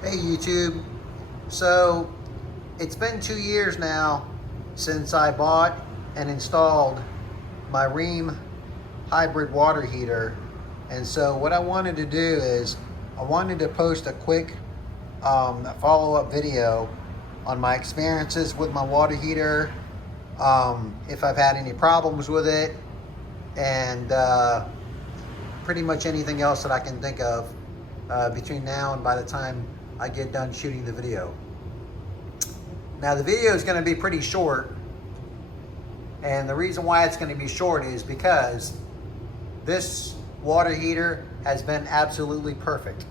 Hey YouTube. So it's been 2 years now since I bought and installed my Rheem Hybrid Water Heater. And so what I wanted to do is I wanted to post a quick follow-up video on my experiences with my water heater, if I've had any problems with it, and pretty much anything else that I can think of between now and by the time I get done shooting the video. Now the video is going to be pretty short, and the reason why it's going to be short is because this water heater has been absolutely perfect.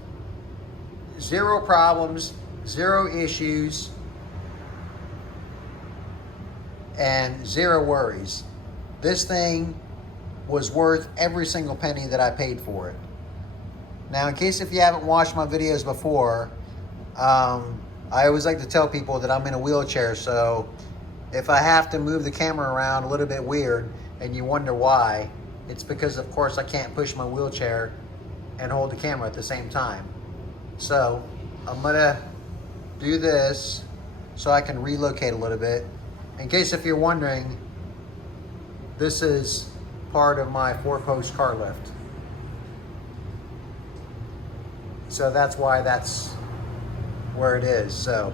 Zero problems, zero issues, and zero worries. This thing was worth every single penny that I paid for it. Now, in case if you haven't watched my videos before, I always like to tell people that I'm in a wheelchair, so if I have to move the camera around a little bit weird and you wonder why, it's because of course I can't push my wheelchair and hold the camera at the same time. So I'm gonna do this so I can relocate a little bit. In case if you're wondering, this is part of my 4-post car lift. So that's why that's where it is. So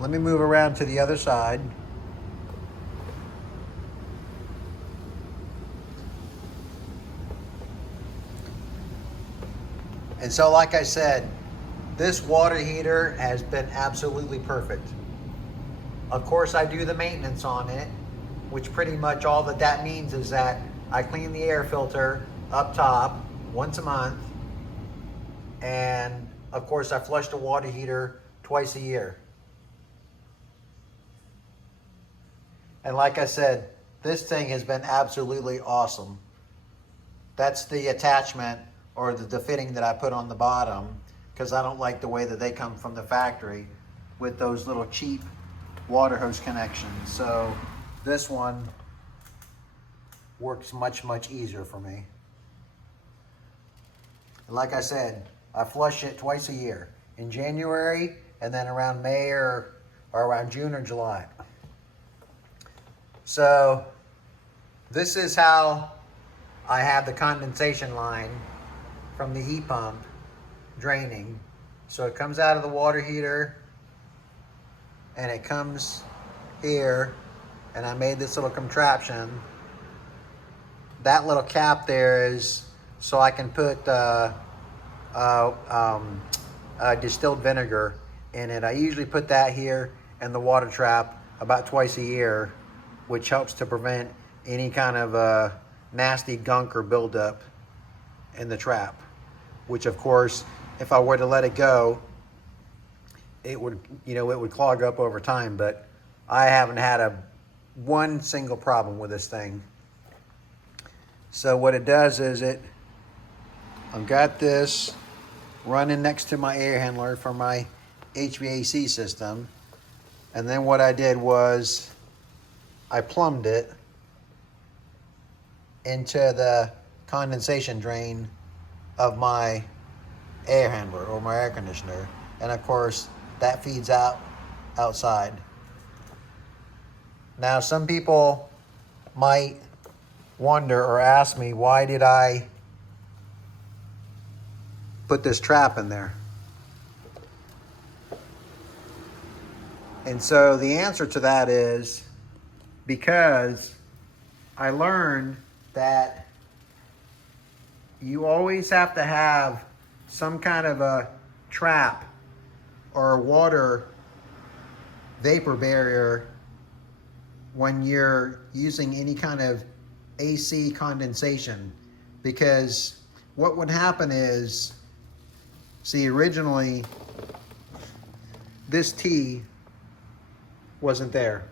let me move around to the other side. And so like I said, this water heater has been absolutely perfect. Of course I do the maintenance on it, which pretty much all that means is that I clean the air filter up top once a month, and of course I flush the water heater twice a year. And like I said, this thing has been absolutely awesome. That's the attachment or the fitting that I put on the bottom, because I don't like the way that they come from the factory with those little cheap water hose connections. So this one works much easier for me. And like I said, I flush it twice a year, in January and then around May or around June or July. So this is how I have the condensation line from the heat pump draining. So it comes out of the water heater and it comes here, and I made this little contraption. That little cap there is so I can put distilled vinegar in it. I usually put that here in the water trap about twice a year, which helps to prevent any kind of nasty gunk or buildup in the trap, which of course, if I were to let it go, it would, it would clog up over time. But I haven't had one single problem with this thing. So what it does is I've got this running next to my air handler for my HVAC system. And then what I did was I plumbed it into the condensation drain of my air handler or my air conditioner. And of course, that feeds outside. Now, some people might wonder or ask me, why did I put this trap in there? And so the answer to that is because I learned that you always have to have some kind of a trap or a water vapor barrier when you're using any kind of AC condensation, because what would happen is, see, originally this T wasn't there,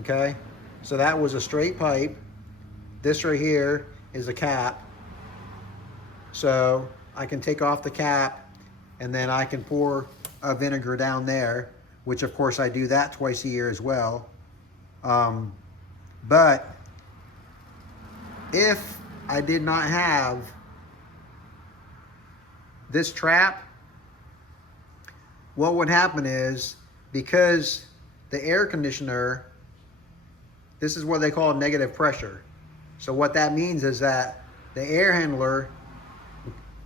okay? So that was a straight pipe. This right here is a cap. So I can take off the cap and then I can pour a vinegar down there, which of course I do that twice a year as well. But if I did not have this trap, what would happen is, because the air conditioner, this is what they call negative pressure. So what that means is that the air handler,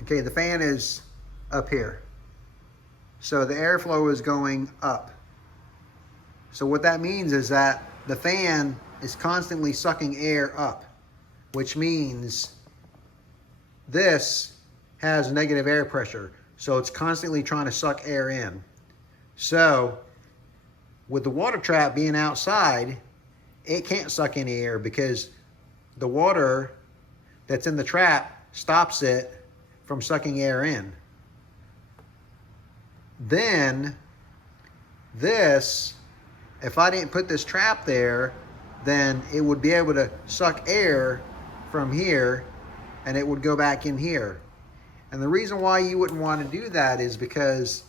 okay, the fan is up here. So the airflow is going up. So what that means is that the fan is constantly sucking air up, which means this has negative air pressure. So it's constantly trying to suck air in. So with the water trap being outside, it can't suck any air because the water that's in the trap stops it from sucking air in. Then this, if I didn't put this trap there, then it would be able to suck air from here and it would go back in here. And the reason why you wouldn't want to do that is because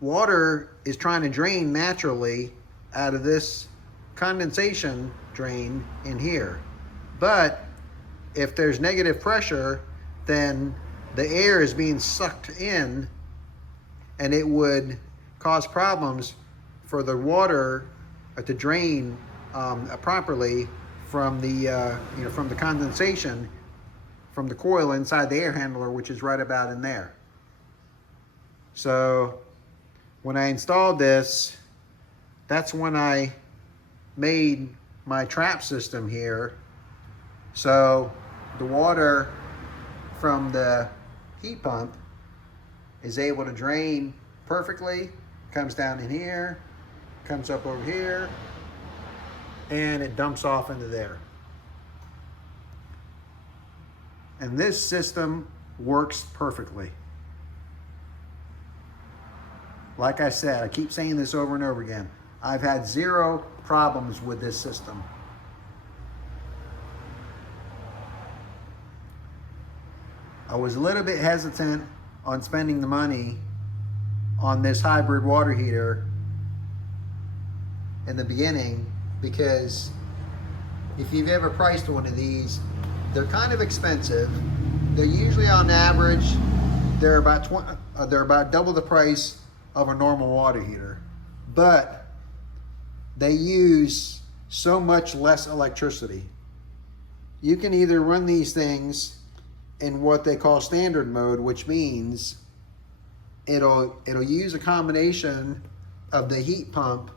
water is trying to drain naturally out of this condensation drain in here. But if there's negative pressure, then the air is being sucked in and it would cause problems for the water to drain properly from the from the condensation from the coil inside the air handler, which is right about in there. So when I installed this, that's when I made my trap system here. So the water from the heat pump is able to drain perfectly, comes down in here, comes up over here, and it dumps off into there. And this system works perfectly. Like I said, I keep saying this over and over again. I've had zero problems with this system. I was a little bit hesitant on spending the money on this hybrid water heater in the beginning because if you've ever priced one of these, they're kind of expensive. They're usually on average, they're about double the price of a normal water heater, but they use so much less electricity. You can either run these things in what they call standard mode, which means it'll use a combination of the heat pump,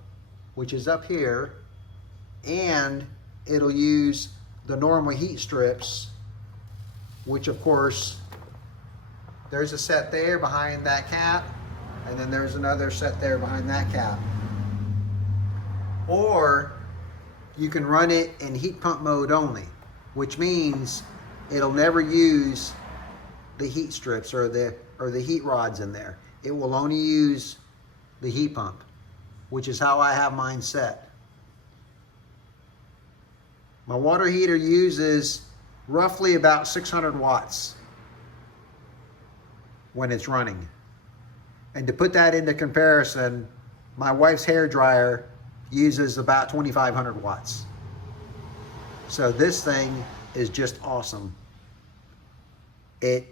which is up here, and it'll use the normal heat strips, which of course there's a set there behind that cap, and then there's another set there behind that cap. Or you can run it in heat pump mode only, which means it'll never use the heat strips or the heat rods in there. It will only use the heat pump, which is how I have mine set. My water heater uses roughly about 600 watts when it's running. And to put that into comparison, my wife's hair dryer uses about 2,500 watts. So this thing is just awesome. It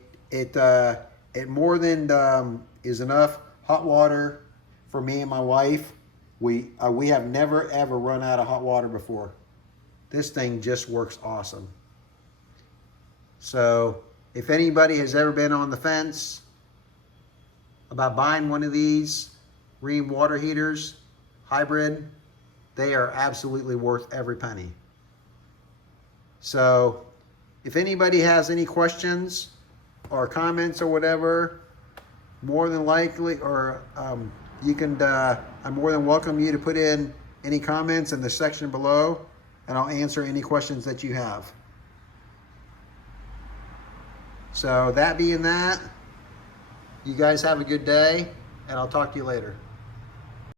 more than is enough hot water for me and my wife. We have never ever run out of hot water before. This thing just works awesome. So if anybody has ever been on the fence about buying one of these Rheem water heaters, hybrid, they are absolutely worth every penny. So if anybody has any questions or comments or whatever, more than likely, or you can, I'm more than welcome you to put in any comments in the section below, and I'll answer any questions that you have. So that being that, you guys have a good day, and I'll talk to you later.